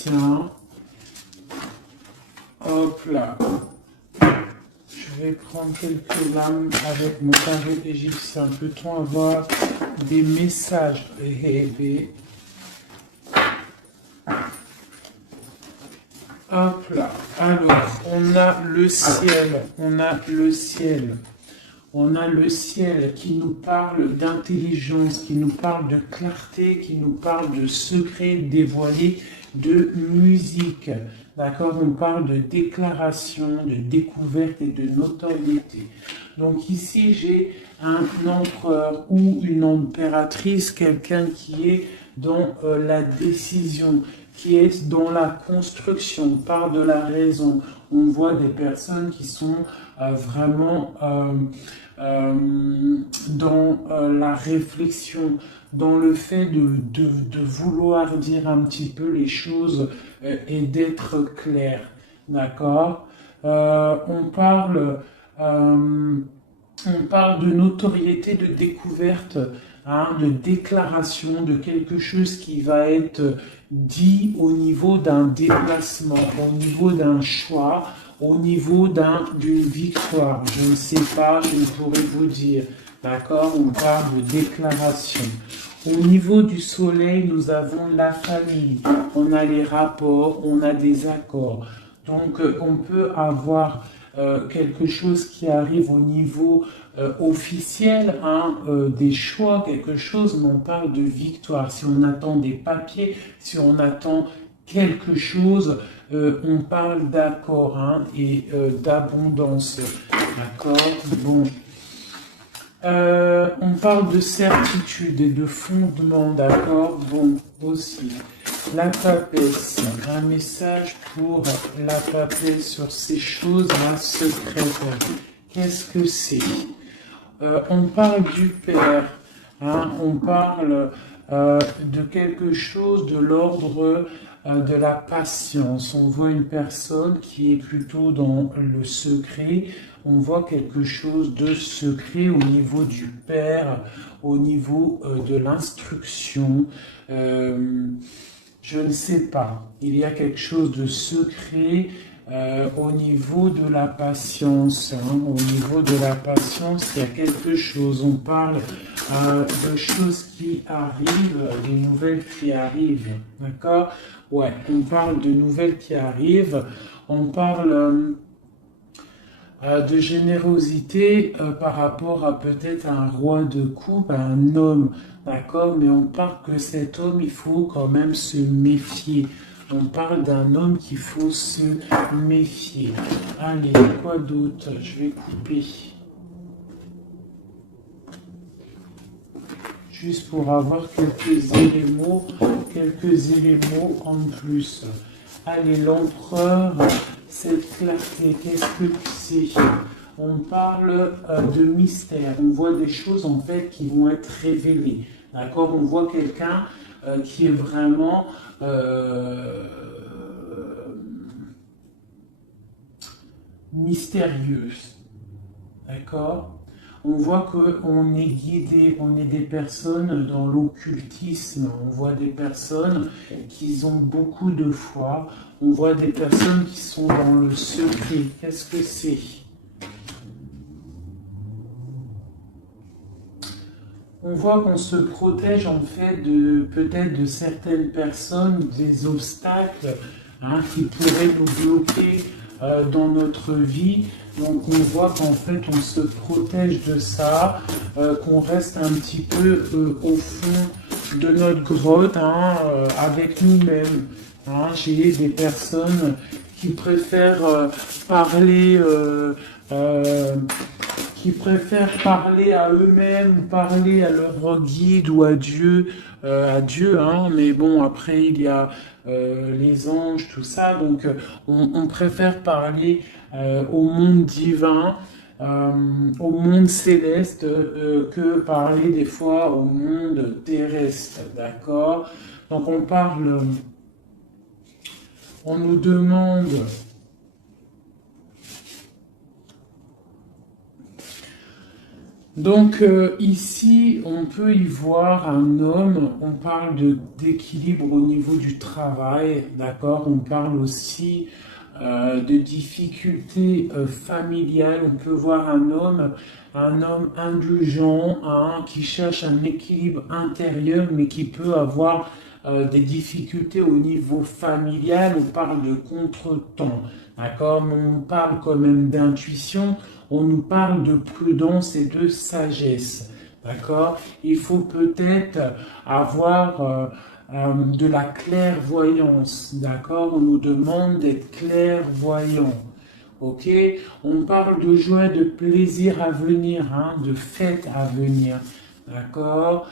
égyptien. Hop là. Je vais prendre quelques lames avec mon tarot égyptien. Peut-on avoir des messages rêvés? Hop là. Alors, on a le ciel. On a le ciel. On a le ciel qui nous parle d'intelligence, qui nous parle de clarté, qui nous parle de secrets dévoilés, de musique. D'accord? On parle de déclaration, de découverte et de notoriété. Donc ici, j'ai un empereur ou une impératrice, quelqu'un qui est dans la décision, qui est dans la construction, par de la raison. On voit des personnes qui sont vraiment dans la réflexion, dans le fait de vouloir dire un petit peu les choses et d'être clair. D'accord? On parle de notoriété, de découverte, hein, de déclaration, de quelque chose qui va être dit au niveau d'un déplacement, au niveau d'un choix, au niveau d'une victoire. Je ne sais pas, je ne pourrais vous dire. D'accord? On parle de déclaration. Au niveau du soleil, nous avons la famille, on a les rapports, on a des accords. Donc, on peut avoir quelque chose qui arrive au niveau officiel, hein, des choix, quelque chose, mais on parle de victoire. Si on attend des papiers, si on attend quelque chose, on parle d'accord, hein, et d'abondance. D'accord? Bon. On parle de certitude et de fondement, d'accord? Bon, aussi. La papesse, un message pour la papesse sur ces choses-là secrètes. Qu'est-ce que c'est? On parle du Père, hein? On parle de quelque chose de l'ordre de la patience. On voit une personne qui est plutôt dans le secret. On voit quelque chose de secret au niveau du Père, au niveau de l'instruction. Je ne sais pas. Il y a quelque chose de secret au niveau de la patience. Hein. Au niveau de la patience, il y a quelque chose. On parle de choses qui arrivent, des nouvelles qui arrivent. D'accord? Ouais, on parle de nouvelles qui arrivent. On parle de générosité par rapport à peut-être un roi de coupe, à un homme, d'accord, mais on parle que cet homme, il faut quand même se méfier. On parle d'un homme qu'il faut se méfier. Allez, quoi d'autre? Je vais couper. Juste pour avoir quelques éléments en plus. Allez, l'empereur, cette clarté, qu'est-ce que c'est? On parle de mystère, on voit des choses en fait qui vont être révélées. D'accord? On voit quelqu'un qui est vraiment mystérieuse. D'accord? On voit qu'on est guidé, on est des personnes dans l'occultisme, on voit des personnes qui ont beaucoup de foi, on voit des personnes qui sont dans le secret. Qu'est-ce que c'est? On voit qu'on se protège en fait de peut-être de certaines personnes, des obstacles, hein, qui pourraient nous bloquer dans notre vie. Donc on voit qu'en fait on se protège de ça, qu'on reste un petit peu au fond de notre grotte, hein, avec nous-mêmes. Hein. J'ai des personnes qui préfèrent parler à eux-mêmes, parler à leur guide ou à Dieu, hein, mais bon, après il y a les anges, tout ça, donc on préfère parler au monde divin, au monde céleste, que parler des fois au monde terrestre, d'accord? Donc on nous demande Donc ici, on peut y voir un homme, on parle d'équilibre au niveau du travail, d'accord? On parle aussi de difficultés familiales. On peut voir un homme indulgent, hein, qui cherche un équilibre intérieur, mais qui peut avoir des difficultés au niveau familial. On parle de contretemps, d'accord? Mais on parle quand même d'intuition. On nous parle de prudence et de sagesse, d'accord? Il faut peut-être avoir de la clairvoyance, d'accord? On nous demande d'être clairvoyant, ok? On parle de joie, de plaisir à venir, hein, de fête à venir, d'accord?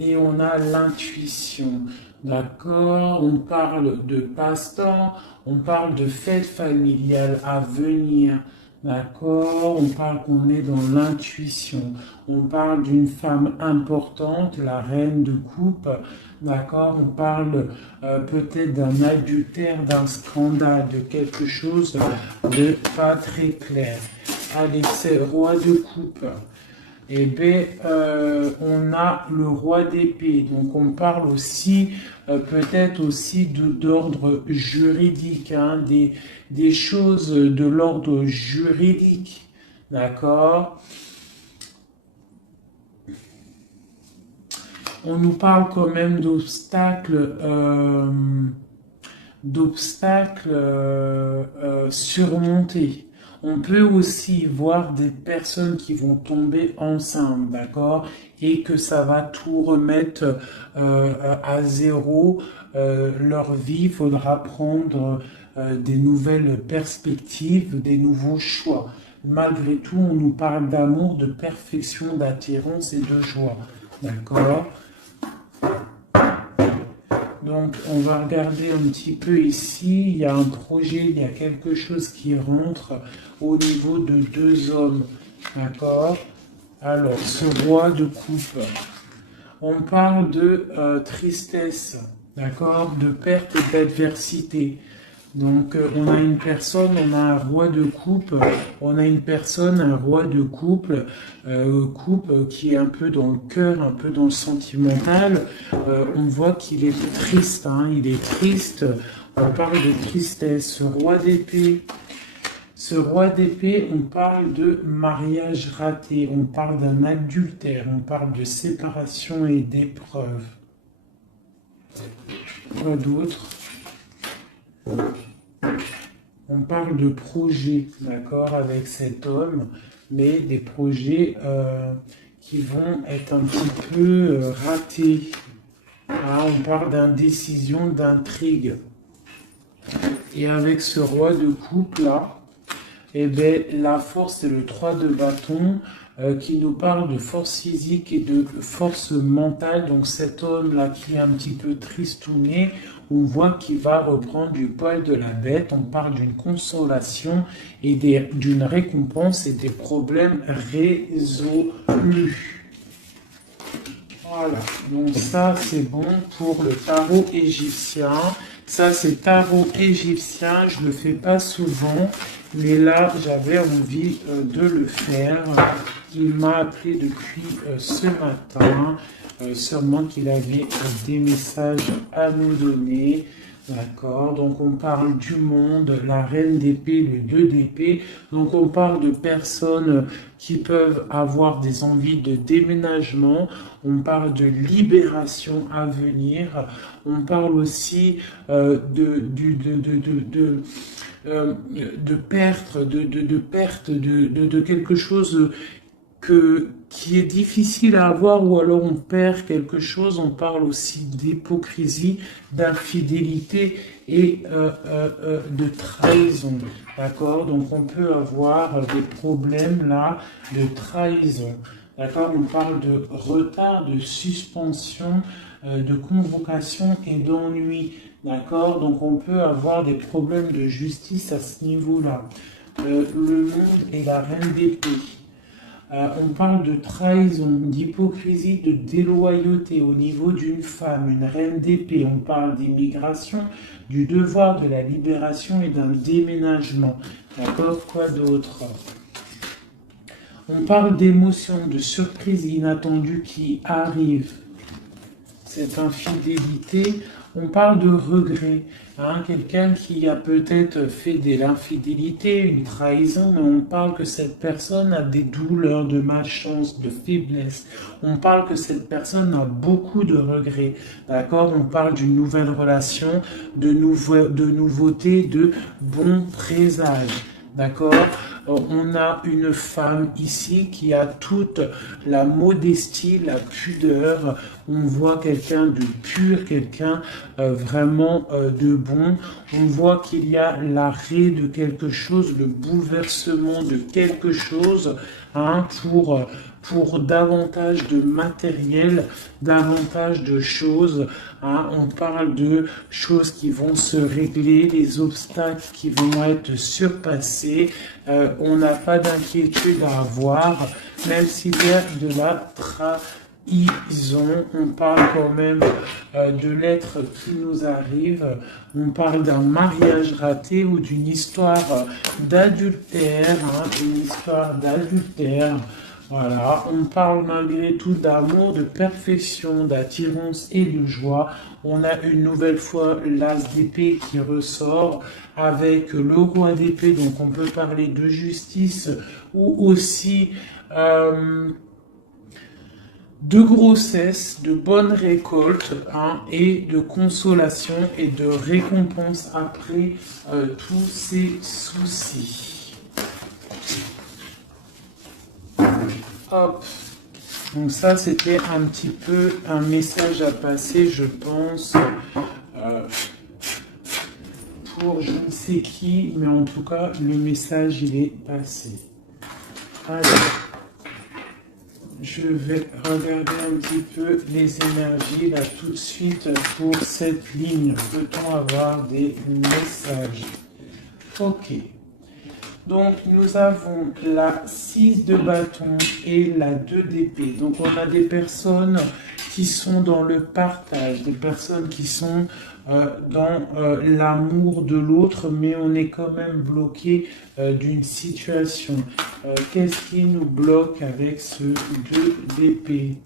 Et on a l'intuition, d'accord? On parle de passe-temps, on parle de fête familiale à venir. D'accord, on parle qu'on est dans l'intuition, on parle d'une femme importante, la reine de coupe, d'accord, on parle peut-être d'un adultère, d'un scandale, de quelque chose de pas très clair. Allez, c'est roi de coupe. Eh bien, on a le roi d'épée. Donc, on parle aussi, peut-être aussi d'ordre juridique, hein, des choses de l'ordre juridique. D'accord? On nous parle quand même d'obstacles surmontés. On peut aussi voir des personnes qui vont tomber enceintes, d'accord, et que ça va tout remettre à zéro leur vie. Il faudra prendre des nouvelles perspectives, des nouveaux choix. Malgré tout, on nous parle d'amour, de perfection, d'attirance et de joie, d'accord. Donc, on va regarder un petit peu ici. Il y a un projet, il y a quelque chose qui rentre au niveau de deux hommes. D'accord? Alors, ce roi de coupe, on parle de tristesse, d'accord? De perte et d'adversité. Donc, on a une personne, on a un roi de coupe, on a une personne, un roi de couple, qui est un peu dans le cœur, un peu dans le sentimental. On voit qu'il est triste, hein, il est triste. On parle de tristesse. Ce roi d'épée, on parle de mariage raté, on parle d'un adultère, on parle de séparation et d'épreuve. Quoi d'autre? On parle de projets, d'accord, avec cet homme, mais des projets qui vont être un petit peu ratés. Ah, on parle d'indécision, d'intrigue. Et avec ce roi de coupe là, eh bien, la force, c'est le 3 de bâton qui nous parle de force physique et de force mentale. Donc cet homme-là qui est un petit peu tristouné, on voit qu'il va reprendre du poil de la bête. On parle d'une consolation et d'une récompense et des problèmes résolus. Voilà, donc ça c'est bon pour le tarot égyptien. Ça c'est tarot égyptien, je le fais pas souvent, mais là j'avais envie de le faire. Il m'a appelé depuis ce matin, sûrement qu'il avait des messages à nous donner. D'accord, donc on parle du monde, la reine d'épée, le 2 d'épée. Donc on parle de personnes qui peuvent avoir des envies de déménagement. On parle de libération à venir. On parle aussi de perte, de quelque chose qui est difficile à avoir, ou alors on perd quelque chose. On parle aussi d'hypocrisie, d'infidélité et de trahison. D'accord? Donc on peut avoir des problèmes là de trahison. D'accord? On parle de retard, de suspension, de convocation et d'ennui. D'accord? Donc on peut avoir des problèmes de justice à ce niveau-là. Le monde et la reine d'épée. On parle de trahison, d'hypocrisie, de déloyauté au niveau d'une femme, une reine d'épée. On parle d'immigration, du devoir de la libération et d'un déménagement. D'accord? Quoi d'autre? On parle d'émotions, de surprises inattendues qui arrivent. Cette infidélité, on parle de regret. Hein, quelqu'un qui a peut-être fait de l'infidélité, une trahison, mais on parle que cette personne a des douleurs, de malchance, de faiblesse. On parle que cette personne a beaucoup de regrets. D'accord? On parle d'une nouvelle relation, de nouveauté, de bons présages. D'accord? On a une femme ici qui a toute la modestie, la pudeur. On voit quelqu'un de pur, quelqu'un vraiment de bon. On voit qu'il y a l'arrêt de quelque chose, le bouleversement de quelque chose, hein, pour davantage de matériel, davantage de choses. Hein. On parle de choses qui vont se régler, des obstacles qui vont être surpassés. On n'a pas d'inquiétude à avoir, même s'il y a de la trahison. On parle quand même de l'être qui nous arrive. On parle d'un mariage raté ou d'une histoire d'adultère, hein, une histoire d'adultère. Voilà, on parle malgré tout d'amour, de perfection, d'attirance et de joie. On a une nouvelle fois l'as d'épée qui ressort avec le roi d'épée, donc on peut parler de justice ou aussi de grossesse, de bonne récolte, hein, et de consolation et de récompense après tous ces soucis. Hop. Donc ça, c'était un petit peu un message à passer, je pense, pour je ne sais qui, mais en tout cas, le message, il est passé. Alors, je vais regarder un petit peu les énergies, là, tout de suite, pour cette ligne. Peut-on avoir des messages? Ok. Donc, nous avons la 6 de bâton et la 2 d'épée. Donc, on a des personnes qui sont dans le partage, des personnes qui sont dans l'amour de l'autre, mais on est quand même bloqué d'une situation. Qu'est-ce qui nous bloque avec ce 2 d'épée?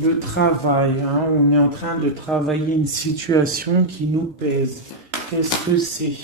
Le travail, hein, on est en train de travailler une situation qui nous pèse. Qu'est-ce que c'est?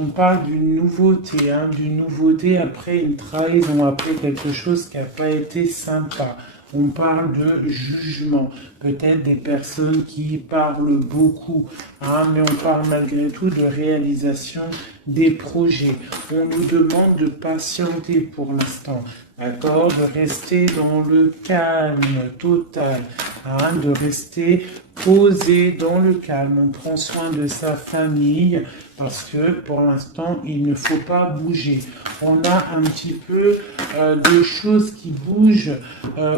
On parle d'une nouveauté, hein, d'une nouveauté après une trahison, après quelque chose qui n'a pas été sympa. On parle de jugement, peut-être des personnes qui parlent beaucoup, hein, mais on parle malgré tout de réalisation des projets. On nous demande de patienter pour l'instant, d'accord, de rester dans le calme total, hein, de rester posé dans le calme. On prend soin de sa famille parce que pour l'instant, il ne faut pas bouger. On a un petit peu de choses qui bougent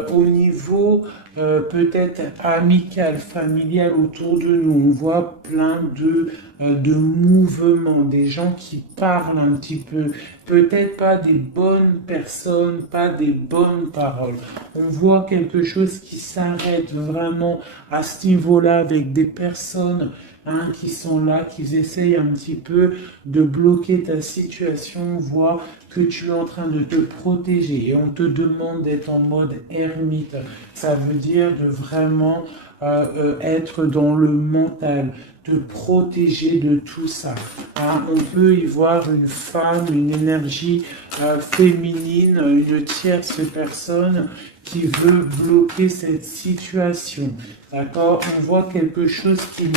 au niveau peut-être amical, familial autour de nous. On voit plein de mouvements, des gens qui parlent un petit peu, peut-être pas des bonnes personnes, pas des bonnes paroles. On voit quelque chose qui s'arrête vraiment à ce niveau-là avec des personnes, hein, qui sont là, qui essayent un petit peu de bloquer ta situation, voient que tu es en train de te protéger et on te demande d'être en mode ermite. Ça veut dire de vraiment être dans le mental, te protéger de tout ça. Hein, on peut y voir une femme, une énergie féminine, une tierce personne qui veut bloquer cette situation. D'accord? On voit quelque chose qui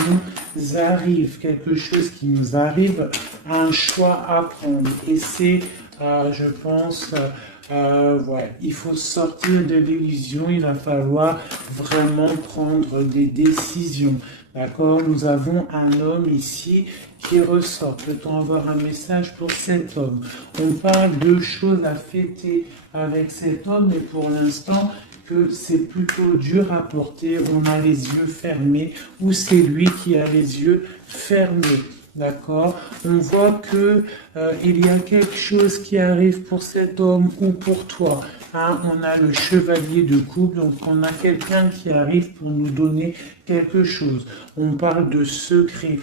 nous arrive, un choix à prendre. Et c'est, je pense, ouais, il faut sortir de l'illusion, il va falloir vraiment prendre des décisions. D'accord? Nous avons un homme ici qui ressort. Peut-on avoir un message pour cet homme? On parle de choses à fêter avec cet homme, mais pour l'instant, que c'est plutôt dur à porter. On a les yeux fermés ou c'est lui qui a les yeux fermés. D'accord? On voit que il y a quelque chose qui arrive pour cet homme ou pour toi. Hein, on a le chevalier de coupe, donc on a quelqu'un qui arrive pour nous donner quelque chose. On parle de secrets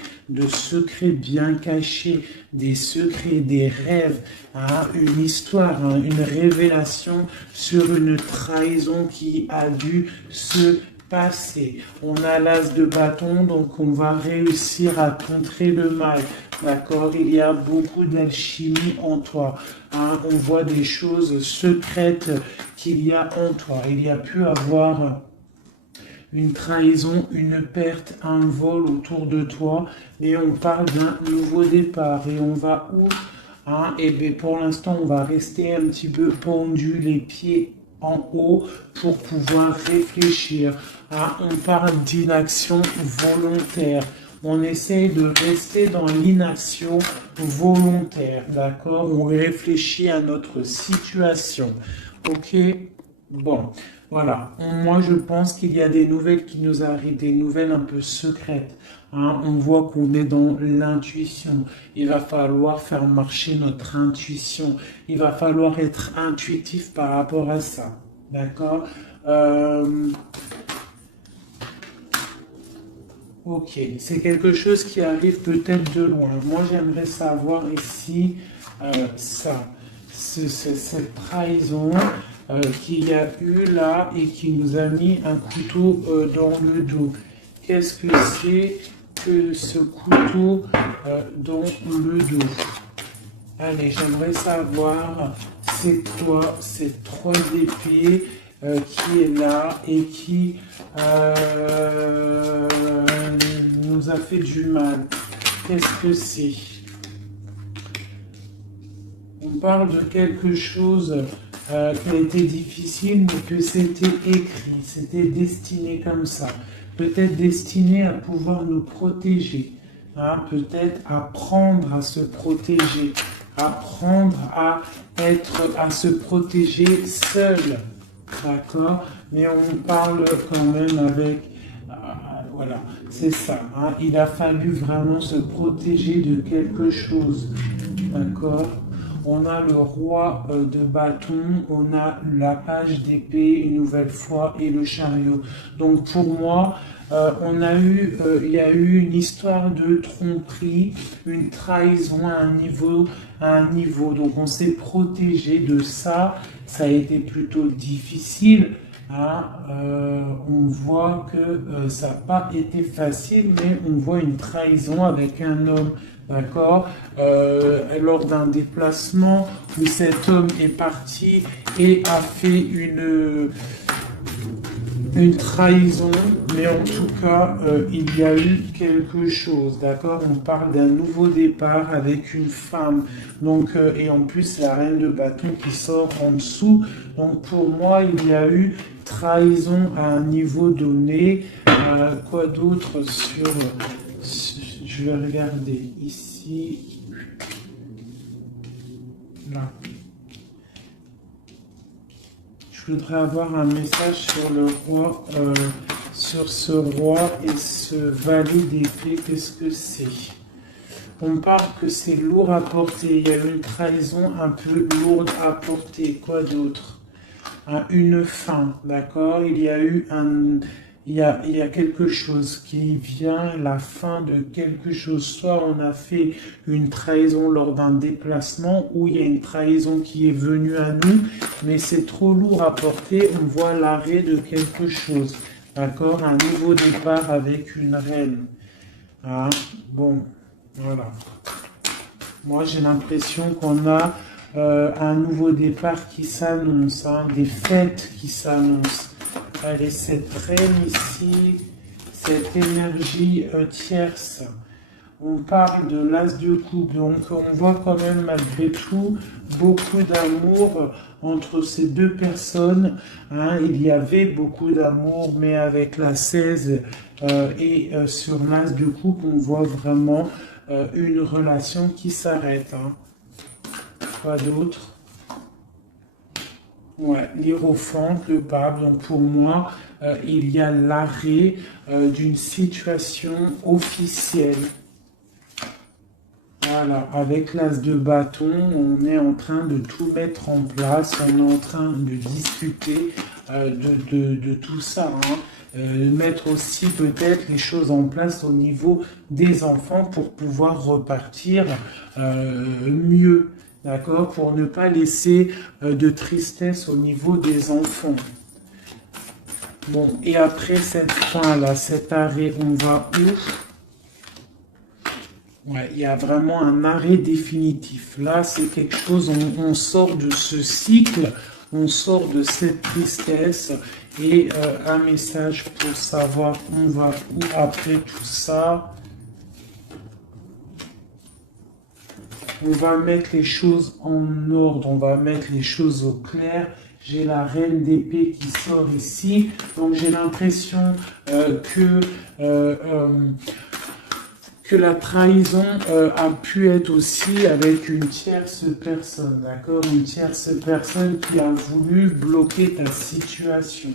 bien cachés, des secrets, des rêves, hein, une histoire, hein, une révélation sur une trahison qui a dû se passer. On a l'as de bâton, donc on va réussir à contrer le mal. D'accord? Il y a beaucoup d'alchimie en toi. Hein? On voit des choses secrètes qu'il y a en toi. Il y a pu avoir une trahison, une perte, un vol autour de toi. Et on parle d'un nouveau départ. Et on va où? Hein? Et bien pour l'instant, on va rester un petit peu pendu, les pieds en haut pour pouvoir réfléchir. Hein? On parle d'inaction volontaire. On essaye de rester dans l'inaction volontaire, d'accord? On réfléchit à notre situation, ok? Bon, voilà. Moi, je pense qu'il y a des nouvelles qui nous arrivent, des nouvelles un peu secrètes. Hein? On voit qu'on est dans l'intuition. Il va falloir faire marcher notre intuition. Il va falloir être intuitif par rapport à ça, d'accord? Ok, c'est quelque chose qui arrive peut-être de loin. Moi, j'aimerais savoir ici cette trahison qu'il y a eu là et qui nous a mis un couteau dans le dos. Qu'est-ce que c'est que ce couteau dans le dos? Allez, j'aimerais savoir, c'est quoi cette 3 épées qui est là et qui nous a fait du mal. Qu'est-ce que c'est? On parle de quelque chose qui a été difficile, mais que c'était écrit, c'était destiné comme ça. Peut-être destiné à pouvoir nous protéger, hein, peut-être apprendre à se protéger, apprendre à se protéger seul. D'accord? Mais on parle quand même avec... voilà, c'est ça. Hein? Il a fallu vraiment se protéger de quelque chose. D'accord? On a le roi de bâton, on a la page d'épée une nouvelle fois et le chariot. Donc pour moi, il y a eu une histoire de tromperie, une trahison à un niveau. Donc on s'est protégé de ça. Ça a été plutôt difficile. Hein. On voit que ça n'a pas été facile, mais on voit une trahison avec un homme. D'accord, lors d'un déplacement où cet homme est parti et a fait une trahison, mais en tout cas, il y a eu quelque chose, d'accord? On parle d'un nouveau départ avec une femme, donc, et en plus la reine de bâton qui sort en dessous. Donc pour moi, il y a eu trahison à un niveau donné. Quoi d'autre je vais regarder ici, là. Je voudrais avoir un message sur le roi, sur ce roi et ce valet d'épée. Qu'est-ce que c'est? On parle que c'est lourd à porter. Il y a une trahison un peu lourde à porter. Quoi d'autre? Une fin, d'accord? Il y a eu il y a quelque chose qui vient, la fin de quelque chose. Soit on a fait une trahison lors d'un déplacement, ou il y a une trahison qui est venue à nous, mais c'est trop lourd à porter, on voit l'arrêt de quelque chose. D'accord? Un nouveau départ avec une reine. Hein? Bon, voilà. Moi, j'ai l'impression qu'on a un nouveau départ qui s'annonce, hein, des fêtes qui s'annoncent. Allez, cette reine ici, cette énergie tierce. On parle de l'as de coupe, donc on voit quand même malgré tout beaucoup d'amour entre ces deux personnes. Hein. Il y avait beaucoup d'amour, mais avec la 16 et sur l'as de coupe, on voit vraiment une relation qui s'arrête. Hein. Quoi d'autre? Ouais, l'hiérophant, le pape. Donc pour moi, il y a l'arrêt d'une situation officielle. Voilà. Voilà, avec l'as de bâton, on est en train de tout mettre en place, on est en train de discuter de tout ça, hein. Mettre aussi peut-être les choses en place au niveau des enfants pour pouvoir repartir mieux, d'accord, pour ne pas laisser de tristesse au niveau des enfants. Bon, et après cette fin-là, cet arrêt, on va où? Ouais, il y a vraiment un arrêt définitif. Là, c'est quelque chose, on sort de ce cycle, on sort de cette tristesse et un message pour savoir on va où après tout ça. On va mettre les choses en ordre, on va mettre les choses au clair. J'ai la reine d'épée qui sort ici, donc j'ai l'impression que la trahison a pu être aussi avec une tierce personne, d'accord? Une tierce personne qui a voulu bloquer ta situation,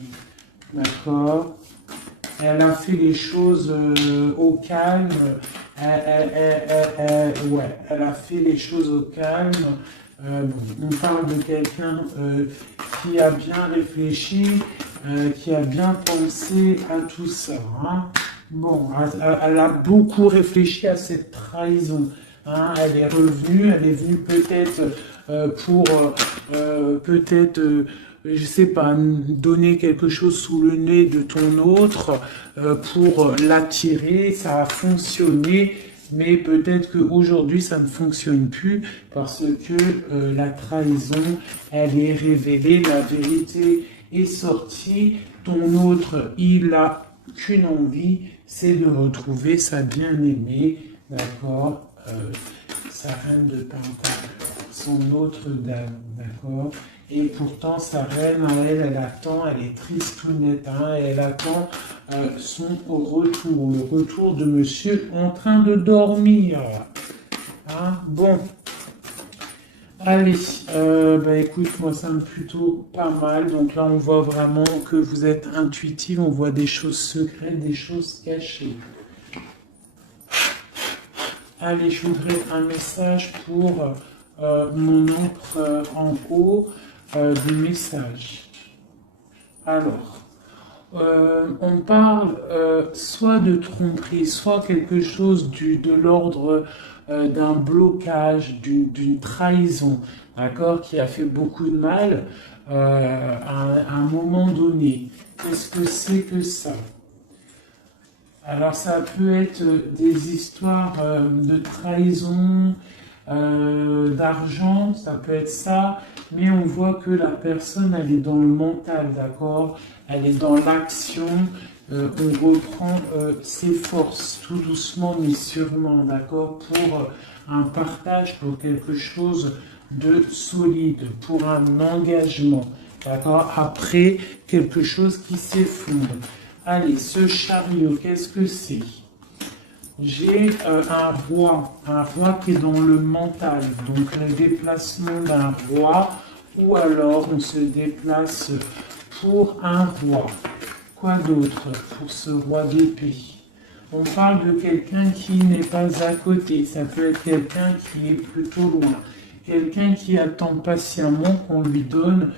d'accord? Elle a fait les choses au calme, ouais, elle a fait les choses au calme. On parle de quelqu'un qui a bien réfléchi, qui a bien pensé à tout ça, hein? Bon, elle a beaucoup réfléchi à cette trahison, hein. Elle est venue peut-être pour peut-être, je sais pas, donner quelque chose sous le nez de ton autre pour l'attirer. Ça a fonctionné, mais peut-être qu'aujourd'hui ça ne fonctionne plus parce que la trahison, elle est révélée, la vérité est sortie. Ton autre, il a qu'une envie, c'est de retrouver sa bien-aimée, d'accord, sa reine de Pentacle, son autre dame, d'accord. Et pourtant, sa reine, elle attend, elle est tristounette, hein, elle attend son retour, le retour de monsieur en train de dormir. Hein, bon. Allez, écoute, moi ça me plutôt pas mal. Donc là, on voit vraiment que vous êtes intuitive, on voit des choses secrètes, des choses cachées. Allez, je voudrais un message pour mon ombre en haut des messages. Alors, on parle soit de tromperie, soit quelque chose de l'ordre d'un blocage, d'une trahison, d'accord, qui a fait beaucoup de mal à un moment donné. Qu'est-ce que c'est que ça? Alors ça peut être des histoires de trahison, d'argent, ça peut être ça, mais on voit que la personne, elle est dans le mental, d'accord? Elle est dans l'action, on reprend ses forces, tout doucement mais sûrement, d'accord? Pour un partage, pour quelque chose de solide, pour un engagement, d'accord? Après, quelque chose qui s'effondre. Allez, ce chariot, qu'est-ce que c'est? J'ai un roi qui est dans le mental, donc le déplacement d'un roi, ou alors on se déplace pour un roi. Quoi d'autre pour ce roi d'épée? On parle de quelqu'un qui n'est pas à côté, ça peut être quelqu'un qui est plutôt loin, quelqu'un qui attend patiemment qu'on lui donne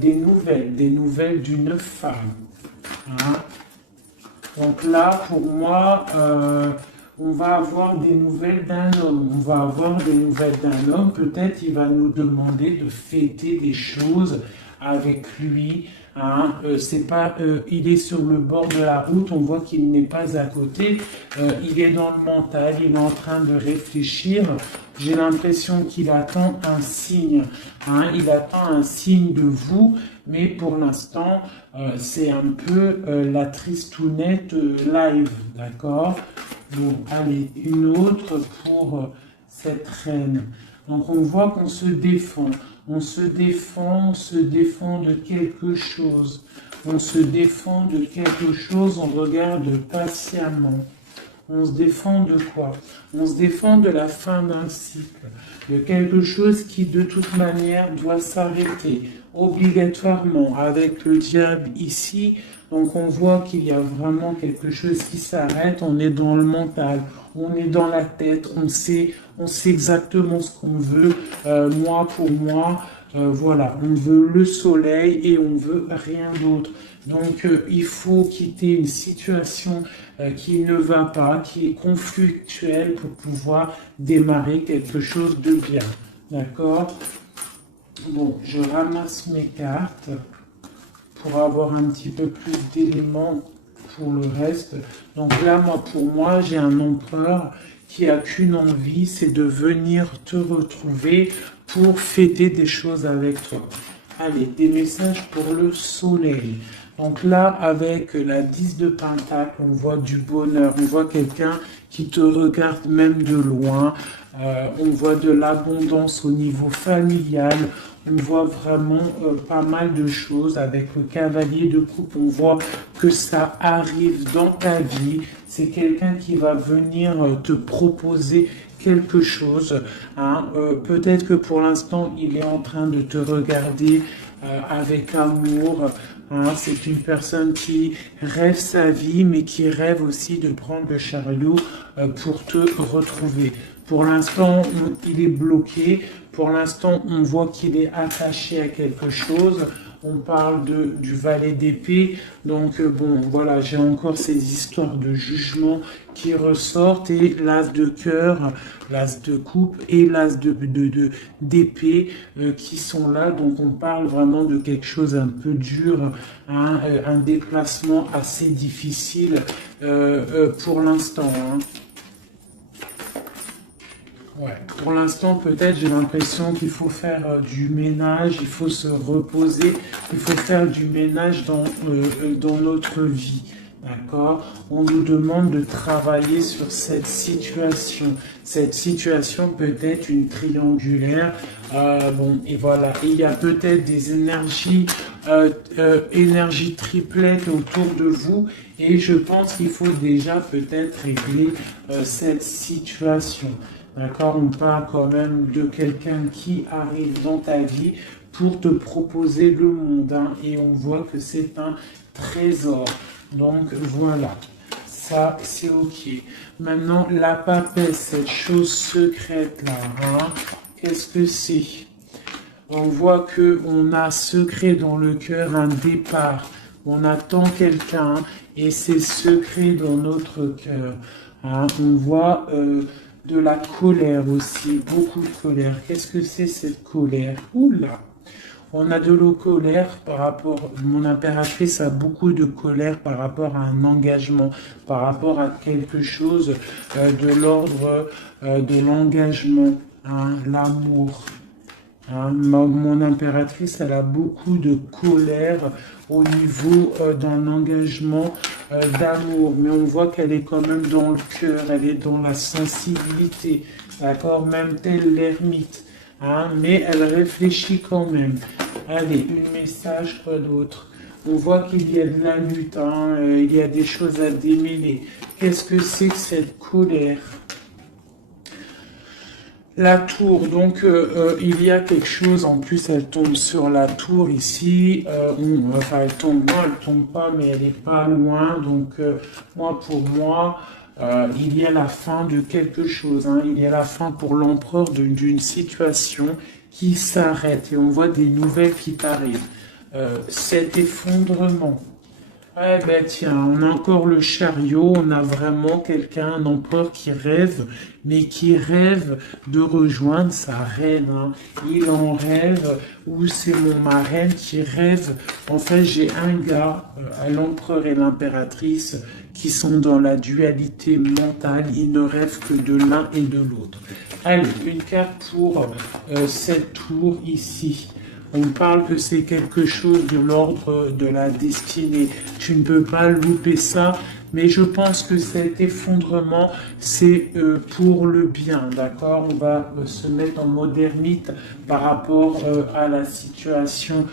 des nouvelles d'une femme. Hein? Donc là, pour moi, on va avoir des nouvelles d'un homme. On va avoir des nouvelles d'un homme. Peut-être il va nous demander de fêter des choses avec lui. Hein. C'est pas, il est sur le bord de la route, on voit qu'il n'est pas à côté. Il est dans le mental, il est en train de réfléchir. J'ai l'impression qu'il attend un signe. Hein. Il attend un signe de vous, mais pour l'instant, c'est un peu la tristounette live, d'accord? Bon, allez, une autre pour cette reine. Donc on voit qu'on se défend. On se défend de quelque chose. On se défend de quelque chose, on regarde patiemment. On se défend de quoi? On se défend de la fin d'un cycle, de quelque chose qui de toute manière doit s'arrêter, obligatoirement, avec le diable ici. Donc on voit qu'il y a vraiment quelque chose qui s'arrête, on est dans le mental, on est dans la tête, on sait exactement ce qu'on veut, moi pour moi, voilà, on veut le soleil et on veut rien d'autre. Donc il faut quitter une situation qui ne va pas, qui est conflictuelle pour pouvoir démarrer quelque chose de bien. D'accord? Bon, je ramasse mes cartes pour avoir un petit peu plus d'éléments pour le reste. Donc là, pour moi, j'ai un empereur qui a qu'une envie, c'est de venir te retrouver pour fêter des choses avec toi. Allez, des messages pour le soleil. Donc là, avec la 10 de Pentacle, on voit du bonheur, on voit quelqu'un qui te regarde même de loin, on voit de l'abondance au niveau familial, on voit vraiment pas mal de choses. Avec le cavalier de coupe, on voit que ça arrive dans ta vie. C'est quelqu'un qui va venir te proposer quelque chose. Hein. Peut-être que pour l'instant, il est en train de te regarder avec amour. Hein. C'est une personne qui rêve sa vie, mais qui rêve aussi de prendre le chariot pour te retrouver. Pour l'instant, il est bloqué. Pour l'instant, on voit qu'il est attaché à quelque chose. On parle du valet d'épée. Donc, bon, voilà, j'ai encore ces histoires de jugement qui ressortent. Et l'as de cœur, l'as de coupe et l'as d'épée qui sont là. Donc, on parle vraiment de quelque chose un peu dur, hein, un déplacement assez difficile pour l'instant. Hein. Ouais. Pour l'instant, peut-être, j'ai l'impression qu'il faut faire du ménage, il faut se reposer, il faut faire du ménage dans notre vie. D'accord? On nous demande de travailler sur cette situation. Cette situation peut être une triangulaire. Bon, et voilà. Il y a peut-être des énergies triplettes autour de vous. Et je pense qu'il faut déjà peut-être régler cette situation. D'accord, on parle quand même de quelqu'un qui arrive dans ta vie pour te proposer le monde. Hein, et on voit que c'est un trésor. Donc voilà, ça c'est ok. Maintenant, la papesse, cette chose secrète là, hein, qu'est-ce que c'est? On voit qu'on a secret dans le cœur un départ. On attend quelqu'un et c'est secret dans notre cœur. Hein, on voit... de la colère aussi, beaucoup de colère. Qu'est-ce que c'est cette colère? Oula! On a de la colère par rapport, mon impératrice a beaucoup de colère par rapport à un engagement, par rapport à quelque chose de l'ordre de l'engagement, hein, l'amour. Hein, mon impératrice, elle a beaucoup de colère au niveau d'un engagement d'amour, mais on voit qu'elle est quand même dans le cœur, elle est dans la sensibilité, d'accord, même tel l'ermite, hein, mais elle réfléchit quand même. Allez, un message, quoi d'autre? On voit qu'il y a de la lutte, hein, il y a des choses à démêler. Qu'est-ce que c'est que cette colère? La tour, donc il y a quelque chose, en plus elle tombe sur la tour ici, enfin elle tombe, non elle tombe pas, mais elle est pas loin, donc moi pour moi, il y a la fin de quelque chose, hein, il y a la fin pour l'empereur d'une situation qui s'arrête, et on voit des nouvelles qui arrivent. Cet effondrement. Eh ben tiens, on a encore le chariot, on a vraiment quelqu'un, un empereur qui rêve, mais qui rêve de rejoindre sa reine. Hein. Il en rêve, ou c'est mon marraine qui rêve. En fait, j'ai un gars, l'empereur et l'impératrice, qui sont dans la dualité mentale. Ils ne rêvent que de l'un et de l'autre. Allez, une carte pour cette tour ici. On parle que c'est quelque chose de l'ordre de la destinée. Tu ne peux pas louper ça, mais je pense que cet effondrement, c'est pour le bien, d'accord? On va se mettre en mode ermite par rapport à la situation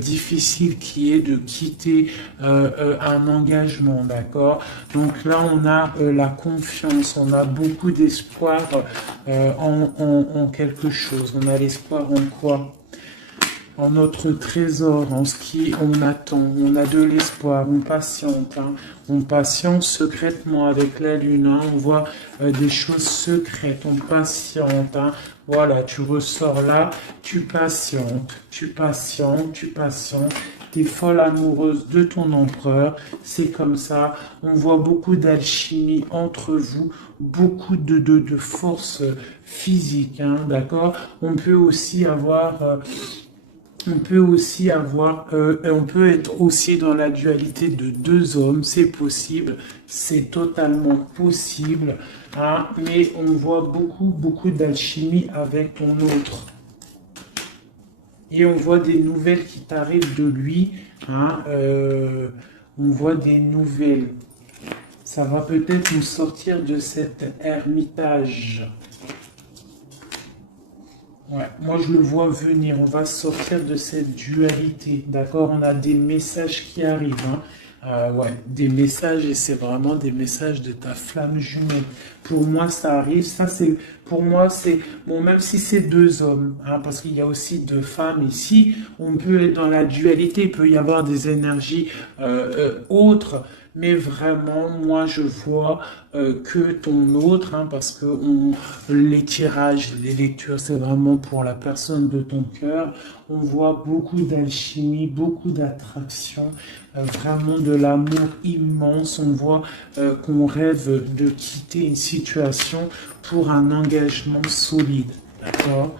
difficile qui est de quitter un engagement, d'accord? Donc là, on a la confiance, on a beaucoup d'espoir en quelque chose. On a l'espoir en quoi? en notre trésor, en ce qui on attend. On a de l'espoir, on patiente. Hein. On patiente secrètement avec la lune. Hein. On voit des choses secrètes. On patiente. Hein. Voilà, tu ressors là, tu patientes, tu patientes, tu patientes. T'es folle amoureuse de ton empereur, c'est comme ça. On voit beaucoup d'alchimie entre vous, beaucoup de force physique, hein, d'accord? On peut aussi avoir, on peut être aussi dans la dualité de deux hommes, c'est possible, c'est totalement possible, hein, mais on voit beaucoup d'alchimie avec ton autre. Et on voit des nouvelles qui t'arrivent de lui. Hein, on voit des nouvelles. Ça va peut-être nous sortir de cet ermitage. Ouais, moi je le vois venir. On va sortir de cette dualité. D'accord? On a des messages qui arrivent. Hein. Ouais, des messages et c'est vraiment des messages de ta flamme jumelle. Pour moi, ça arrive. Ça, c'est pour moi, c'est bon, même si c'est deux hommes, hein, parce qu'il y a aussi deux femmes ici. On peut être dans la dualité. Il peut y avoir des énergies autres. Mais vraiment, moi, je vois que ton autre, hein, parce que les tirages, les lectures, c'est vraiment pour la personne de ton cœur. On voit beaucoup d'alchimie, beaucoup d'attraction, vraiment de l'amour immense. On voit qu'on rêve de quitter une situation pour un engagement solide. D'accord ?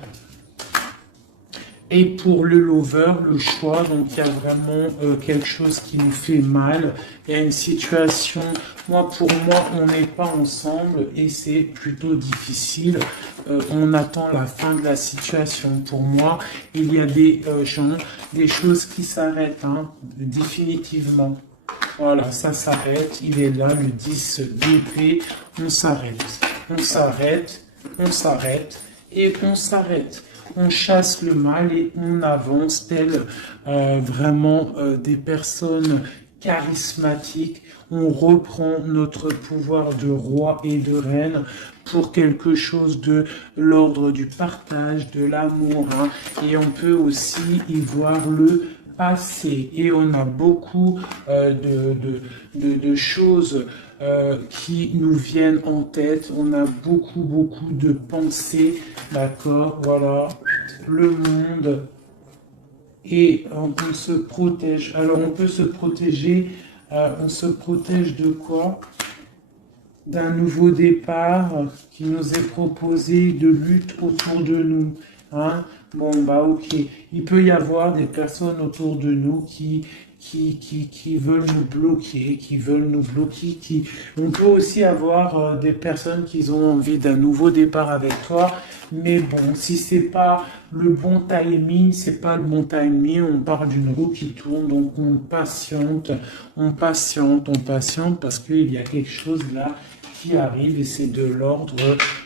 Et pour le lover, le choix, donc il y a vraiment quelque chose qui nous fait mal. Il y a une situation, pour moi, on n'est pas ensemble et c'est plutôt difficile. On attend la fin de la situation. Pour moi, il y a des gens, des choses qui s'arrêtent, hein, définitivement. Voilà, ça s'arrête. Il est là, le 10 d'épée. On s'arrête. On s'arrête. On s'arrête. Et on s'arrête. On chasse le mal et on avance tel vraiment des personnes charismatiques. On reprend notre pouvoir de roi et de reine pour quelque chose de l'ordre du partage, de l'amour. Hein. Et on peut aussi y voir le passé. Et on a beaucoup de choses qui nous viennent en tête. On a beaucoup de pensées, d'accord, voilà, le monde, et on peut se protéger. Alors on peut se protéger, on se protège de quoi? D'un nouveau départ qui nous est proposé, de lutte autour de nous. Hein? Bon, ok. Il peut y avoir des personnes autour de nous qui veulent nous bloquer, On peut aussi avoir des personnes qui ont envie d'un nouveau départ avec toi. Mais bon, si c'est pas le bon timing, on parle d'une roue qui tourne, donc on patiente parce qu'il y a quelque chose là qui arrive et c'est de l'ordre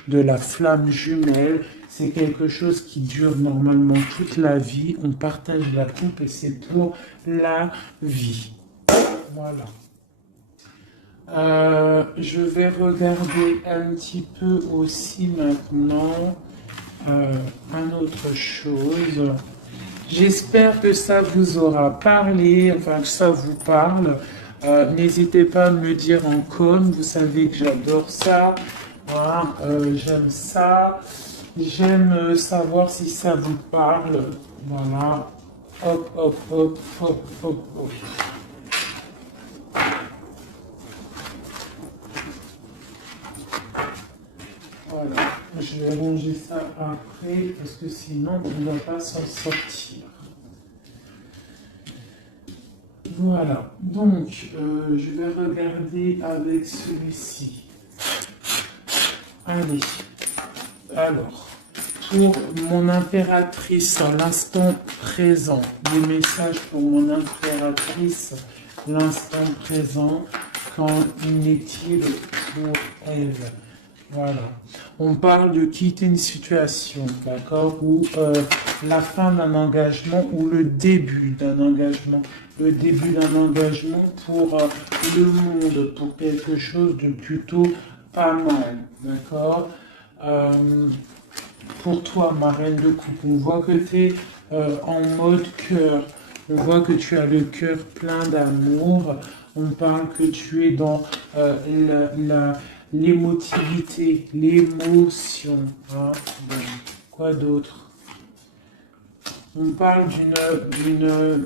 de la flamme jumelle. C'est quelque chose qui dure normalement toute la vie. On partage la coupe et c'est pour la vie. Voilà. Je vais regarder un petit peu aussi maintenant une autre chose. J'espère que ça vous aura parlé, enfin que ça vous parle. N'hésitez pas à me le dire en com, vous savez que j'adore ça. Voilà, j'aime ça. J'aime savoir si ça vous parle. Voilà. Hop. Voilà. Je vais ranger ça après parce que sinon on ne va pas s'en sortir. Voilà. Donc, je vais regarder avec celui-ci. Allez. Alors, pour mon impératrice à l'instant présent, des messages pour mon impératrice, l'instant présent, qu'en est-il pour elle? Voilà. On parle de quitter une situation, d'accord, ou la fin d'un engagement ou le début d'un engagement. Le début d'un engagement pour le monde, pour quelque chose de plutôt pas mal, d'accord. Pour toi, ma reine de coupe, on voit que tu es en mode cœur. On voit que tu as le cœur plein d'amour. On parle que tu es dans l'émotivité, l'émotion. Hein. Bon. Quoi d'autre? On parle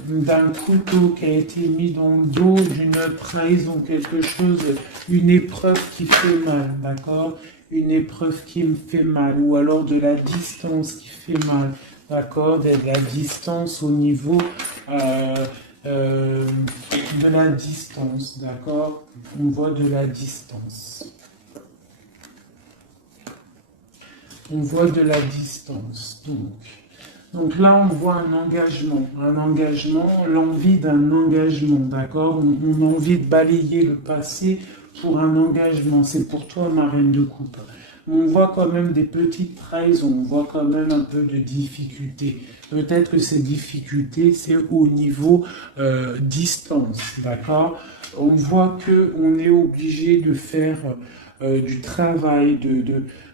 d'un couteau qui a été mis dans le dos, d'une trahison, quelque chose, une épreuve qui fait mal, d'accord? Une épreuve qui me fait mal, ou alors de la distance qui fait mal, d'accord? De la distance au niveau de la distance, d'accord? On voit de la distance. On voit de la distance, donc là, on voit un engagement, l'envie d'un engagement, d'accord? On a envie de balayer le passé pour un engagement. C'est pour toi, ma reine de coupe. On voit quand même des petites trahisons, on voit quand même un peu de difficultés. Peut-être que ces difficultés, c'est au niveau distance, d'accord? On voit qu'on est obligé de faire du travail,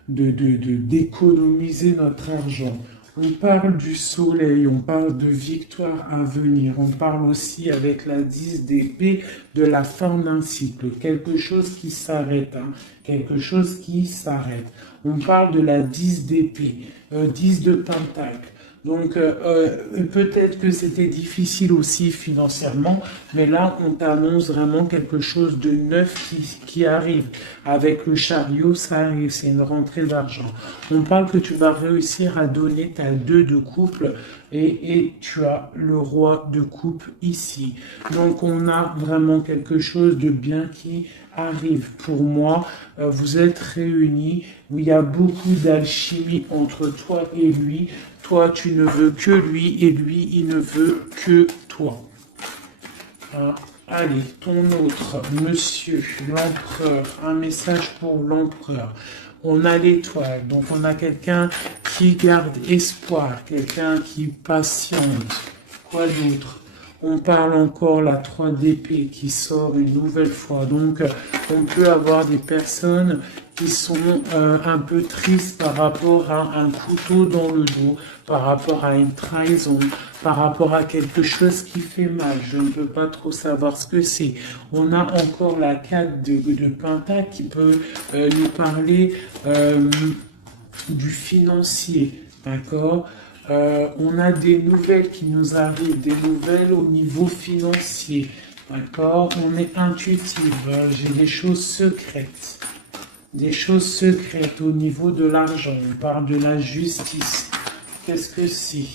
d'économiser notre argent. On parle du soleil, on parle de victoire à venir, on parle aussi avec la 10 d'épée de la fin d'un cycle, quelque chose qui s'arrête, hein, quelque chose qui s'arrête. On parle de la 10 d'épée, 10 de pentacle. Donc peut-être que c'était difficile aussi financièrement, mais là on t'annonce vraiment quelque chose de neuf qui arrive. Avec le chariot, ça arrive, c'est une rentrée d'argent. On parle que tu vas réussir à donner ta 2 de couple et tu as le roi de coupe ici. Donc on a vraiment quelque chose de bien qui arrive. Pour moi, vous êtes réunis, où il y a beaucoup d'alchimie entre toi et lui. Toi, tu ne veux que lui et lui, il ne veut que toi. Hein? Allez, ton autre, monsieur, l'empereur, un message pour l'empereur. On a l'étoile, donc on a quelqu'un qui garde espoir, quelqu'un qui patiente. Quoi d'autre? On parle encore la 3 d'épée qui sort une nouvelle fois. Donc, on peut avoir des personnes qui sont un peu tristes par rapport à un couteau dans le dos, par rapport à une trahison, par rapport à quelque chose qui fait mal. Je ne peux pas trop savoir ce que c'est. On a encore la 4 de pentacle qui peut nous parler du financier, d'accord? On a des nouvelles qui nous arrivent, des nouvelles au niveau financier, d'accord? On est intuitif, j'ai des choses secrètes au niveau de l'argent. On parle de la justice. Qu'est-ce que c'est?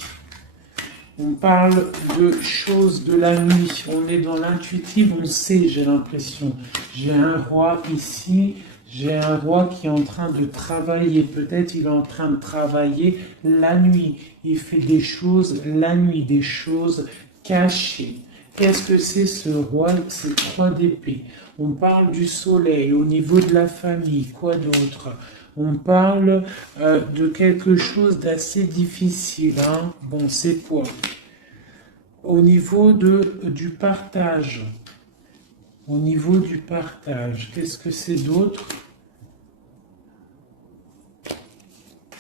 On parle de choses de la nuit. On est dans l'intuitif, on sait, j'ai l'impression. J'ai un roi ici. J'ai un roi qui est en train de travailler. Peut-être il est en train de travailler la nuit. Il fait des choses la nuit, des choses cachées. Qu'est-ce que c'est ce roi? C'est 3 d'épée. On parle du soleil au niveau de la famille. Quoi d'autre? On parle de quelque chose d'assez difficile. Hein? Bon, c'est quoi? Au niveau du partage. Au niveau du partage, qu'est-ce que c'est d'autre?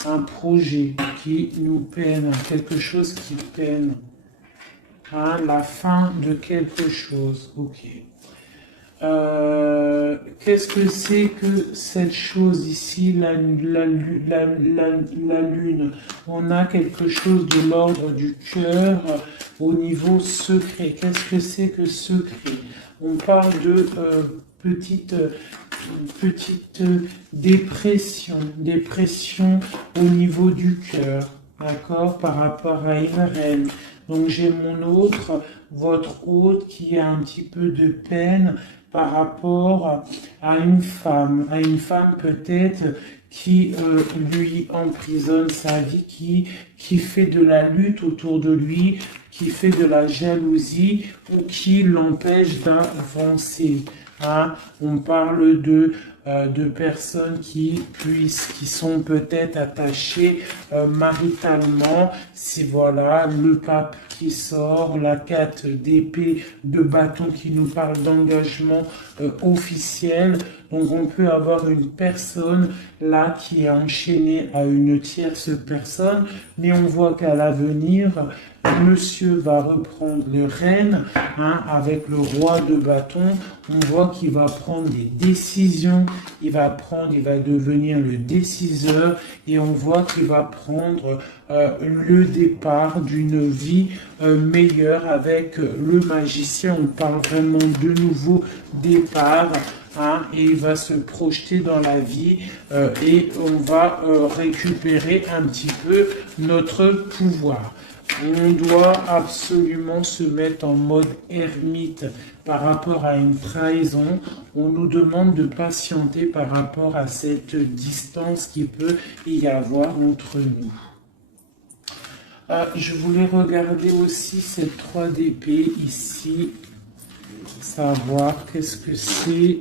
Un projet qui nous peine, quelque chose qui peine. Hein, la fin de quelque chose. Ok. Qu'est-ce que c'est que cette chose ici, la lune? On a quelque chose de l'ordre du cœur au niveau secret. Qu'est-ce que c'est que secret? On parle de petite dépression au niveau du cœur, d'accord, par rapport à une reine. Donc j'ai mon autre, votre hôte, qui a un petit peu de peine par rapport à une femme peut-être qui lui emprisonne sa vie, qui fait de la lutte autour de lui, qui fait de la jalousie ou qui l'empêche d'avancer. Hein? On parle de personnes qui sont peut-être attachées maritalement. Si voilà, le pape qui sort, la 4 d'épée de bâton qui nous parle d'engagement officiel. Donc on peut avoir une personne là qui est enchaînée à une tierce personne, mais on voit qu'à l'avenir, monsieur va reprendre le règne avec le roi de bâton. On voit qu'il va prendre des décisions, il va devenir le déciseur et on voit qu'il va prendre le départ d'une vie meilleure avec le magicien. On parle vraiment de nouveau départ. Et il va se projeter dans la vie et on va récupérer un petit peu notre pouvoir. On doit absolument se mettre en mode ermite par rapport à une trahison. On nous demande de patienter par rapport à cette distance qui peut y avoir entre nous. Je voulais regarder aussi cette 3 d'épée ici, savoir qu'est-ce que c'est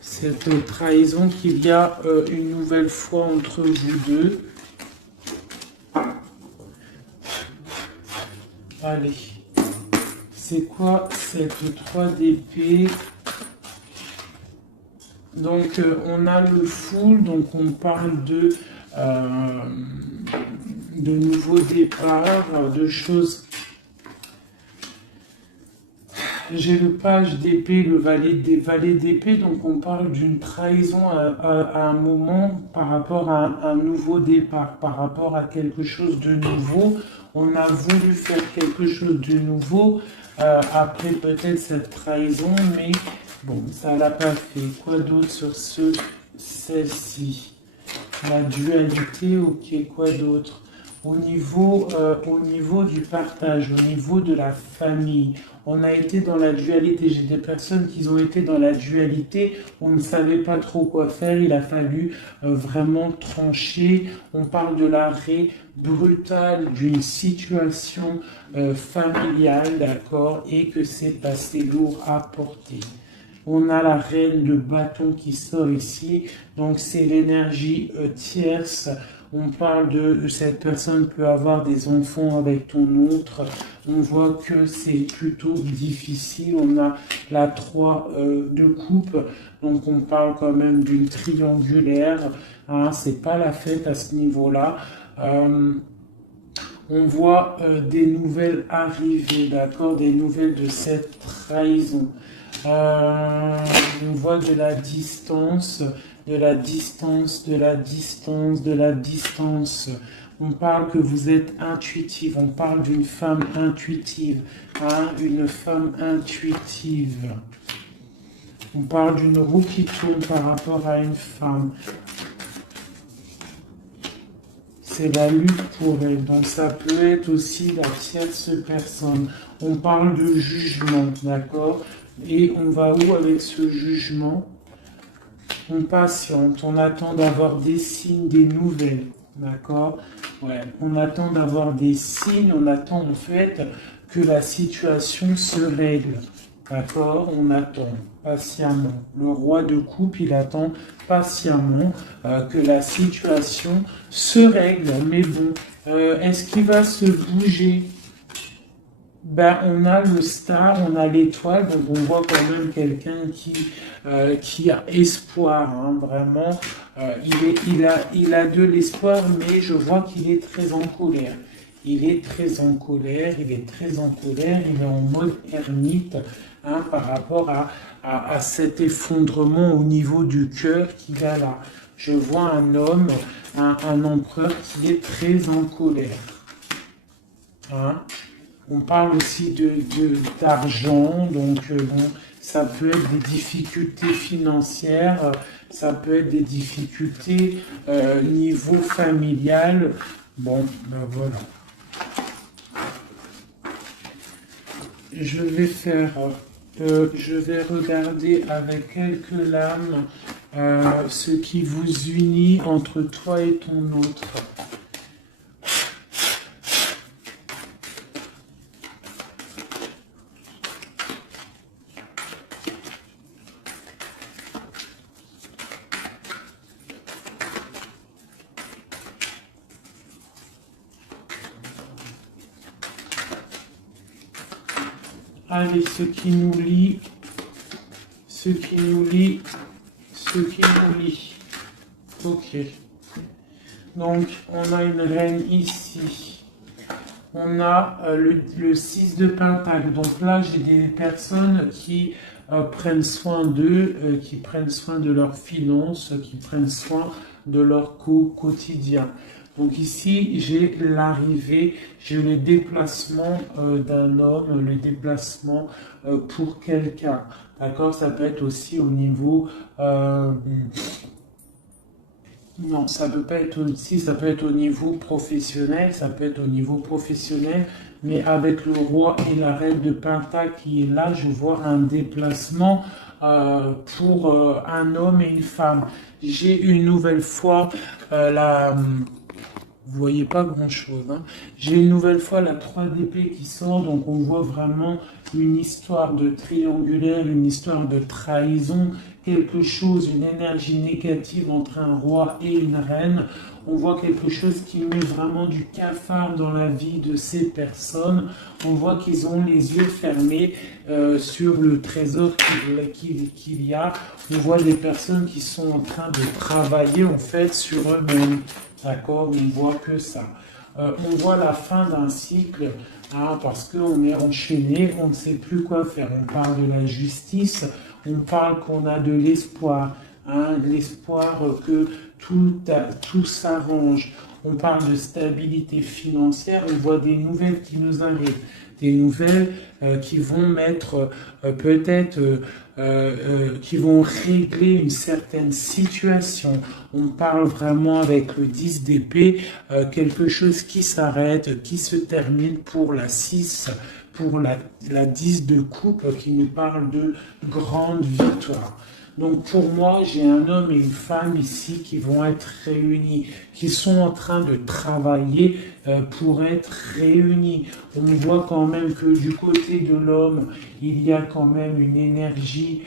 cette trahison qu'il y a une nouvelle fois entre vous deux. Allez, c'est quoi cette 3 d'épée? Donc on a le full, donc on parle de nouveaux départs, de choses. J'ai le page d'épée, le valet d'épée, donc on parle d'une trahison à un moment par rapport à un nouveau départ, par rapport à quelque chose de nouveau. On a voulu faire quelque chose de nouveau après peut-être cette trahison, mais bon, ça l'a pas fait. Quoi d'autre sur celle-ci? La dualité, ok, quoi d'autre? Au niveau du partage, au niveau de la famille, on a été dans la dualité. J'ai des personnes qui ont été dans la dualité, on ne savait pas trop quoi faire, il a fallu vraiment trancher. On parle de l'arrêt brutal d'une situation familiale, d'accord, et que c'est assez lourd à porter. On a la reine de bâton qui sort ici, donc c'est l'énergie tierce. On parle de cette personne peut avoir des enfants avec ton autre. On voit que c'est plutôt difficile. On a la 3 de coupe, donc on parle quand même d'une triangulaire. C'est pas la fête à ce niveau-là. On voit des nouvelles arriver, d'accord, des nouvelles de cette trahison. On voit de la distance, de la distance, de la distance, de la distance. On parle que vous êtes intuitive, on parle d'une femme intuitive, une femme intuitive. On parle d'une roue qui tourne par rapport à une femme. C'est la lutte pour elle, donc ça peut être aussi la tierce personne. On parle de jugement, d'accord? Et on va où avec ce jugement? On patiente, on attend d'avoir des signes, des nouvelles, d'accord? Ouais, on attend d'avoir des signes, on attend en fait que la situation se règle, d'accord? On attend patiemment. Le roi de coupe, il attend patiemment que la situation se règle. Mais bon, est-ce qu'il va se bouger? Ben, on a le star, on a l'étoile, donc on voit quand même quelqu'un qui a espoir, vraiment. Il a de l'espoir, mais je vois qu'il est très en colère. Il est très en colère, il est très en colère, il est en mode ermite par rapport à cet effondrement au niveau du cœur qu'il a là. Je vois un homme, un empereur qui est très en colère. On parle aussi d'argent, donc bon, ça peut être des difficultés financières, ça peut être des difficultés niveau familial. Bon, ben voilà. Je vais regarder avec quelques lames ce qui vous unit entre toi et ton autre. Allez, ce qui nous lie, ce qui nous lie. Ok. Donc, on a une reine ici. On a le 6 de Pentacle. Donc là, j'ai des personnes qui prennent soin d'eux, qui prennent soin de leurs finances, qui prennent soin de leur quotidien. Donc ici, j'ai l'arrivée, j'ai le déplacement d'un homme, le déplacement pour quelqu'un. D'accord? Ça peut être aussi au niveau... non, ça peut pas être aussi, ça peut être au niveau professionnel, ça peut être au niveau professionnel, mais avec le roi et la reine de Pentacle qui est là, je vois un déplacement pour un homme et une femme. J'ai une nouvelle fois vous voyez pas grand-chose, hein. J'ai une nouvelle fois la 3 d'épée qui sort, donc on voit vraiment une histoire de triangulaire, une histoire de trahison, quelque chose, une énergie négative entre un roi et une reine. On voit quelque chose qui met vraiment du cafard dans la vie de ces personnes. On voit qu'ils ont les yeux fermés sur le trésor qu'il y a. On voit des personnes qui sont en train de travailler en fait sur eux-mêmes. D'accord, on ne voit que ça. On voit la fin d'un cycle, hein, parce qu'on est enchaîné, on ne sait plus quoi faire. On parle de la justice, on parle qu'on a de l'espoir, hein, l'espoir que tout s'arrange. On parle de stabilité financière, on voit des nouvelles qui nous arrivent, des nouvelles qui vont mettre peut-être, qui vont régler une certaine situation. On parle vraiment avec le 10 d'épée, quelque chose qui s'arrête, qui se termine pour la 6, pour la 10 de coupe qui nous parle de grande victoire. Donc pour moi, j'ai un homme et une femme ici qui vont être réunis, qui sont en train de travailler pour être réunis. On voit quand même que du côté de l'homme, il y a quand même une énergie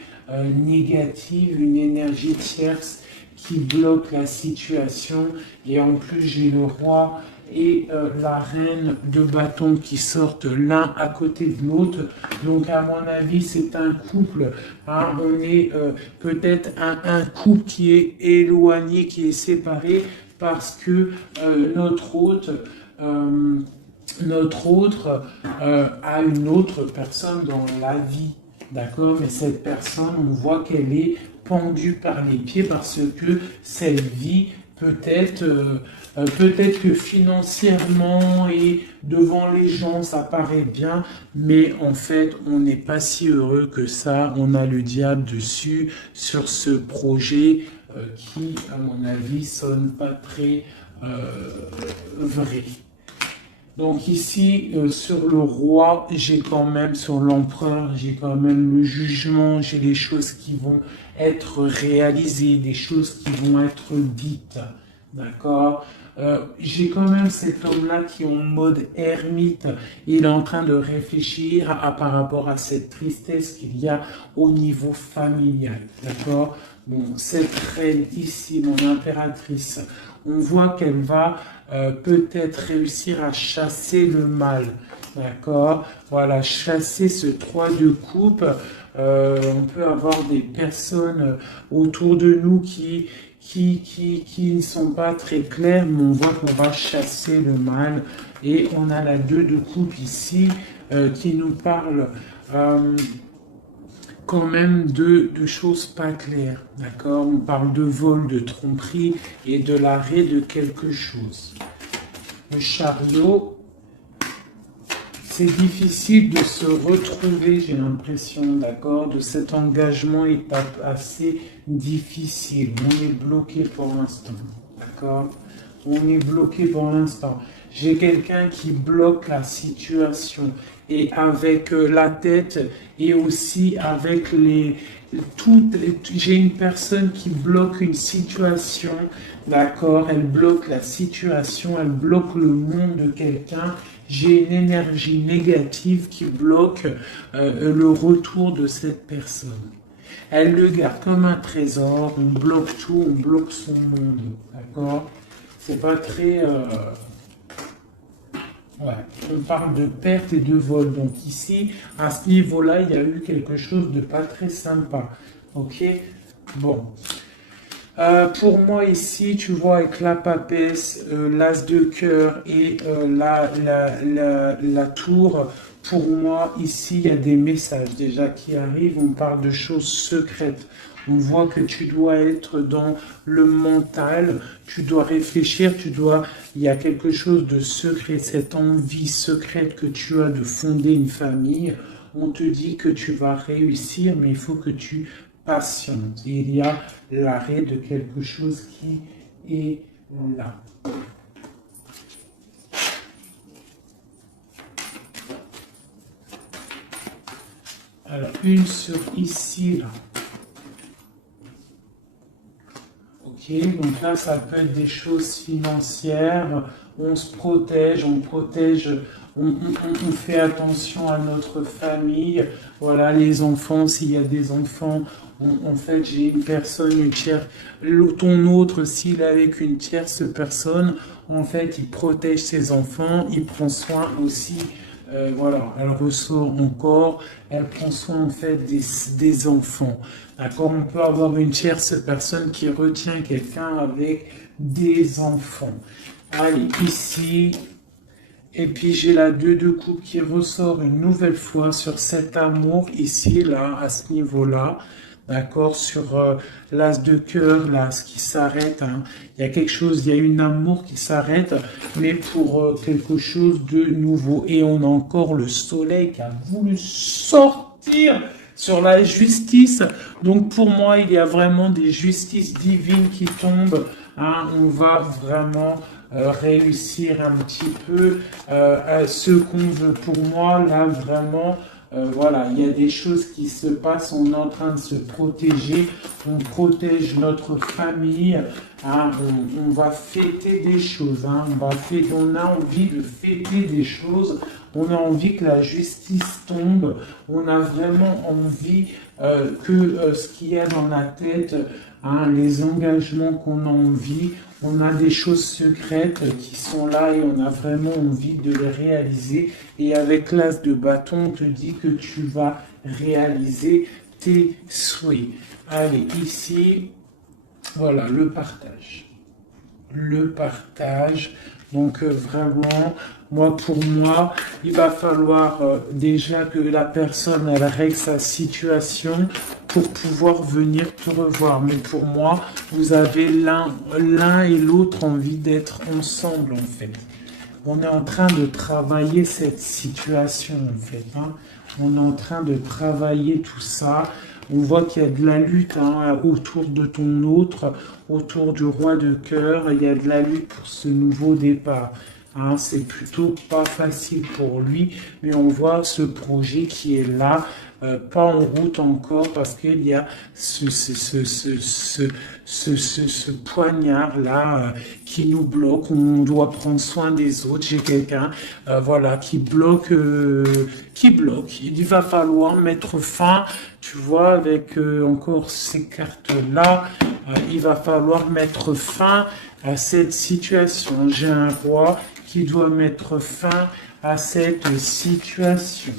négative, une énergie tierce qui bloque la situation. Et en plus, j'ai le roi et la reine de bâton qui sortent l'un à côté de l'autre. Donc à mon avis, c'est un couple, hein, on est peut-être un couple qui est éloigné, qui est séparé parce que notre hôte a une autre personne dans la vie. D'accord? Mais cette personne, on voit qu'elle est pendue par les pieds parce que cette vie peut-être que financièrement et devant les gens, ça paraît bien, mais en fait, on n'est pas si heureux que ça. On a le diable dessus sur ce projet qui, à mon avis, sonne pas très vrai. Donc ici, sur le roi, j'ai quand même, sur l'empereur, j'ai quand même le jugement, j'ai les choses qui vont être réalisées, des choses qui vont être dites. D'accord? J'ai quand même cet homme-là qui est en mode ermite. Il est en train de réfléchir par rapport à cette tristesse qu'il y a au niveau familial. D'accord? Bon, cette reine ici, mon impératrice, on voit qu'elle va peut-être réussir à chasser le mal. D'accord? Voilà, chasser ce 3 de coupe. On peut avoir des personnes autour de nous qui ne sont pas très claires, mais on voit qu'on va chasser le mal. Et on a la 2 de coupe ici qui nous parle quand même de choses pas claires, d'accord? On parle de vol, de tromperie et de l'arrêt de quelque chose. Le chariot, c'est difficile de se retrouver, j'ai l'impression, d'accord? De cet engagement est assez difficile. On est bloqué pour l'instant, d'accord? On est bloqué pour l'instant. J'ai quelqu'un qui bloque la situation et avec la tête et aussi avec j'ai une personne qui bloque une situation, d'accord? Elle bloque la situation, elle bloque le monde de quelqu'un. J'ai une énergie négative qui bloque le retour de cette personne. Elle le garde comme un trésor, on bloque tout, on bloque son monde, d'accord? C'est pas très... Ouais. On parle de perte et de vol. Donc ici, à ce niveau-là, il y a eu quelque chose de pas très sympa. Ok? Bon. Pour moi ici, tu vois, avec la papesse, l'as de cœur et la tour, pour moi ici, il y a des messages déjà qui arrivent. On parle de choses secrètes. On voit que tu dois être dans le mental, tu dois réfléchir, il y a quelque chose de secret, cette envie secrète que tu as de fonder une famille. On te dit que tu vas réussir, mais il faut que tu patientes. Il y a l'arrêt de quelque chose qui est là. Alors, une sur ici, là. Ok, donc là, ça peut être des choses financières. On se protège, on fait attention à notre famille. Voilà, les enfants, s'il y a des enfants, en fait, j'ai une personne, une tierce, ton autre, s'il est avec une tierce personne, en fait, il protège ses enfants, il prend soin aussi. Voilà, elle ressort encore, elle prend soin en fait des enfants. D'accord, on peut avoir une tierce personne qui retient quelqu'un avec des enfants. Allez, ici, et puis j'ai la 2 de coupe qui ressort une nouvelle fois sur cet amour ici, là, à ce niveau-là. D'accord, sur l'as de cœur, l'as qui s'arrête. Hein. Il y a quelque chose, il y a une amour qui s'arrête, mais pour quelque chose de nouveau. Et on a encore le soleil qui a voulu sortir sur la justice. Donc pour moi, il y a vraiment des justices divines qui tombent. Hein. On va vraiment réussir un petit peu ce qu'on veut. Pour moi, là, vraiment, voilà, il y a des choses qui se passent, on est en train de se protéger, on protège notre famille, hein, on va fêter des choses, hein, on a envie de fêter des choses, on a envie que la justice tombe, on a vraiment envie que ce qu'il y a dans la tête, hein, les engagements qu'on a envie, on a des choses secrètes qui sont là et on a vraiment envie de les réaliser. Et avec l'as de bâton, on te dit que tu vas réaliser tes souhaits. Allez, ici, voilà, le partage. Le partage. Donc vraiment, pour moi, il va falloir déjà que la personne elle règle sa situation pour pouvoir venir te revoir. Mais pour moi, vous avez l'un et l'autre envie d'être ensemble en fait. On est en train de travailler cette situation en fait. Hein. On est en train de travailler tout ça. On voit qu'il y a de la lutte hein, autour de ton autre, autour du roi de cœur. Il y a de la lutte pour ce nouveau départ. Hein, c'est plutôt pas facile pour lui, mais on voit ce projet qui est là, pas en route encore, parce qu'il y a ce poignard-là qui nous bloque. On doit prendre soin des autres. J'ai quelqu'un voilà, qui bloque, Il va falloir mettre fin, tu vois, avec encore ces cartes-là, il va falloir mettre fin à cette situation. J'ai un roi qui doit mettre fin à cette situation.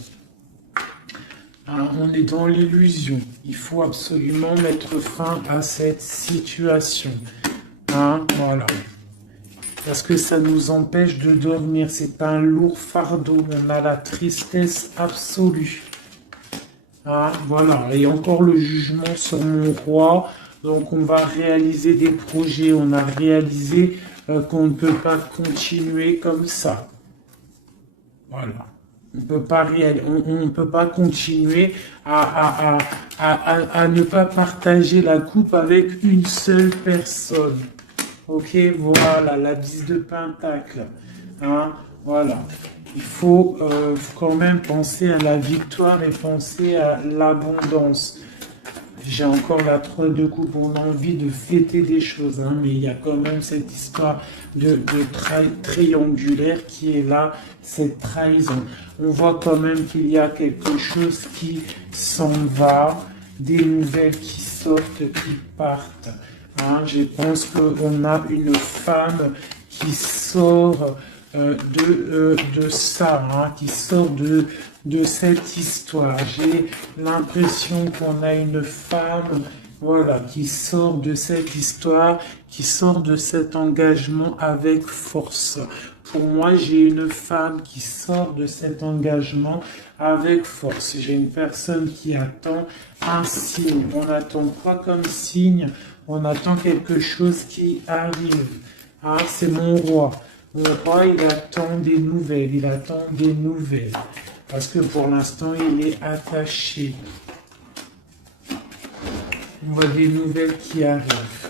Alors, on est dans l'illusion. Il faut absolument mettre fin à cette situation. Hein, voilà. Parce que ça nous empêche de dormir. C'est pas un lourd fardeau. On a la tristesse absolue. Hein, voilà. Et encore le jugement sur mon roi. Donc on va réaliser des projets. On a réalisé qu'on ne peut pas continuer comme ça. Voilà. On ne peut pas continuer à ne pas partager la coupe avec une seule personne. Ok, voilà, la 10 de pentacle. Hein, voilà. Il faut quand même penser à la victoire et penser à l'abondance. J'ai encore la 3 de coupe, on a envie de fêter des choses, hein, mais il y a quand même cette histoire de triangulaire qui est là, cette trahison. On voit quand même qu'il y a quelque chose qui s'en va, des nouvelles qui sortent, qui partent. Hein, je pense qu'on a une femme qui sort de ça, hein, qui sort de cette histoire. J'ai l'impression qu'on a une femme Voilà, qui sort de cette histoire, qui sort de cet engagement avec force. Pour moi, j'ai une femme qui sort de cet engagement avec force. J'ai une personne qui attend un signe. On n'attend pas comme signe, on attend quelque chose qui arrive. Ah, c'est mon roi. Mon roi, il attend des nouvelles, il attend des nouvelles. Parce que pour l'instant, il est attaché. On voit des nouvelles qui arrivent.